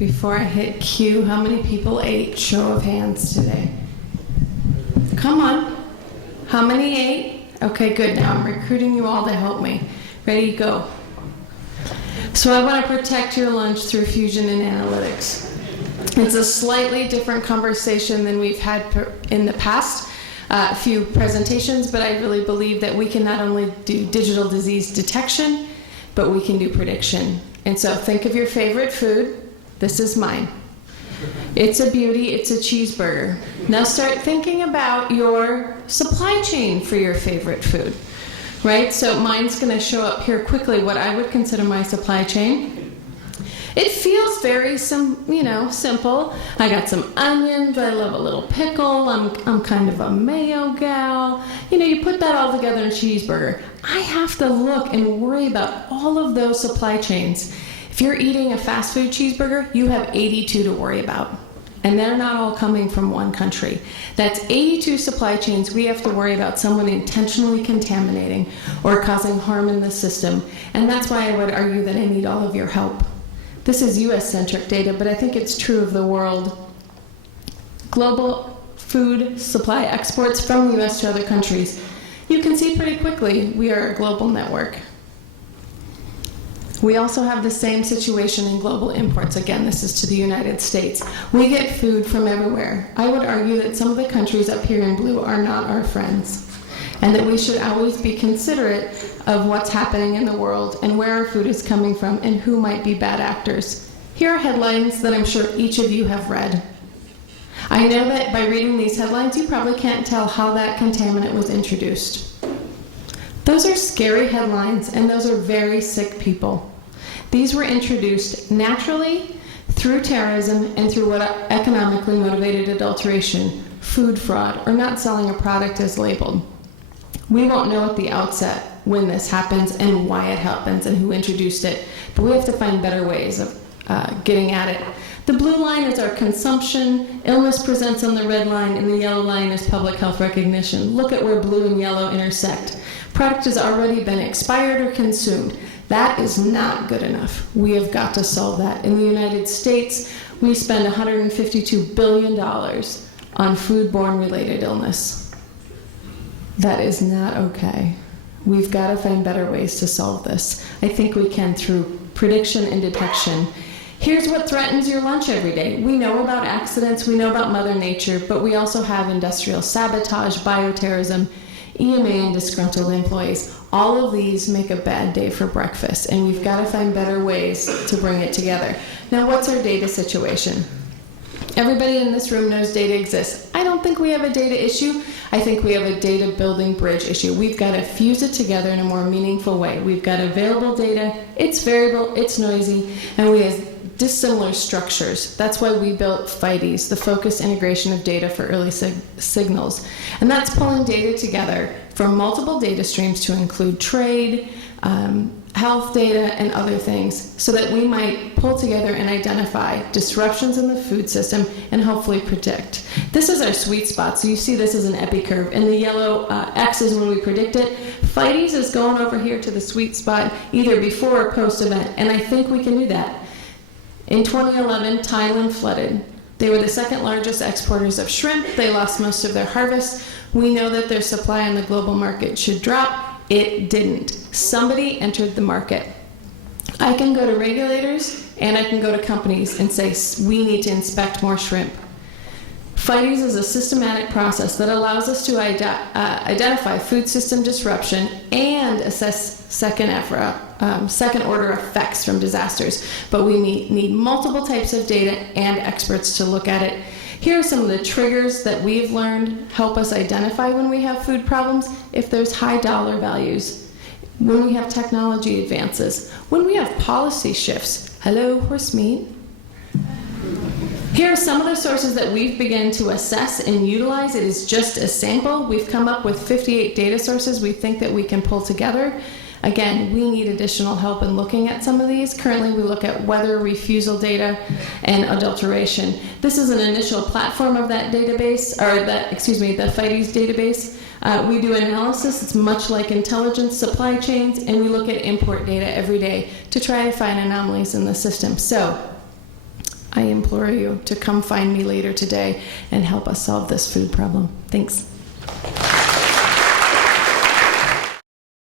before I hit Q, how many people ate? Show of hands today. Come on. How many ate? Okay, good. Now I'm recruiting you all to help me. Ready, go. So I want to protect your lunch through fusion and analytics. It's a slightly different conversation than we've had in the past few presentations, but I really believe that we can not only do digital disease detection, but we can do prediction. And so think of your favorite food. This is mine. It's a beauty, it's a cheeseburger. Now start thinking about your supply chain for your favorite food, right? So mine's gonna show up here quickly, what I would consider my supply chain. It feels very simple. I got some onions, I love a little pickle, I'm kind of a mayo gal. You put that all together in a cheeseburger. I have to look and worry about all of those supply chains. If you're eating a fast food cheeseburger, you have 82 to worry about. And they're not all coming from one country. That's 82 supply chains we have to worry about someone intentionally contaminating or causing harm in the system. And that's why I would argue that I need all of your help. This is US-centric data, but I think it's true of the world. Global food supply exports from the US to other countries. You can see pretty quickly we are a global network. We also have the same situation in global imports. Again, this is to the United States. We get food from everywhere. I would argue that some of the countries up here in blue are not our friends, and that we should always be considerate of what's happening in the world and where our food is coming from and who might be bad actors. Here are headlines that I'm sure each of you have read. I know that by reading these headlines, you probably can't tell how that contaminant was introduced. Those are scary headlines, and those are very sick people. These were introduced naturally through terrorism and through what economically motivated adulteration, food fraud, or not selling a product as labeled. We won't know at the outset when this happens and why it happens and who introduced it, but we have to find better ways of getting at it. The blue line is our consumption, illness presents on the red line, and the yellow line is public health recognition. Look at where blue and yellow intersect. Product has already been expired or consumed. That is not good enough. We have got to solve that. In the United States, we spend $152 billion on foodborne related illness. That is not okay. We've got to find better ways to solve this. I think we can through prediction and detection. Here's what threatens your lunch every day. We know about accidents, we know about Mother Nature, but we also have industrial sabotage, bioterrorism, EMA, and disgruntled employees. All of these make a bad day for breakfast, and we've got to find better ways to bring it together. Now, what's our data situation? Everybody in this room knows data exists. I don't think we have a data issue. I think we have a data building bridge issue. We've got to fuse it together in a more meaningful way. We've got available data, it's variable, it's noisy, and we have dissimilar structures. That's why we built FIDES, the Focused Integration of Data for Early Signals. And that's pulling data together from multiple data streams to include trade, health data, and other things, so that we might pull together and identify disruptions in the food system and hopefully predict. This is our sweet spot. So you see this is an epi curve, and the yellow X is when we predict it. FIDES is going over here to the sweet spot either before or post event, and I think we can do that. In 2011, Thailand flooded. They were the second largest exporters of shrimp. They lost most of their harvest. We know that their supply on the global market should drop. It didn't. Somebody entered the market. I can go to regulators and I can go to companies and say, we need to inspect more shrimp. FIDES is a systematic process that allows us to identify food system disruption and assess second-order effects from disasters. But we need multiple types of data and experts to look at it. Here are some of the triggers that we've learned help us identify when we have food problems. If there's high dollar values, when we have technology advances, when we have policy shifts. Hello, horse meat. Here are some of the sources that we've begun to assess and utilize. It is just a sample. We've come up with 58 data sources we think that we can pull together. Again, we need additional help in looking at some of these. Currently, we look at weather, refusal data, and adulteration. This is an initial platform of that database, or the FIDES database. We do analysis. It's much like intelligence supply chains, and we look at import data every day to try to find anomalies in the system. So, I implore you to come find me later today and help us solve this food problem. Thanks.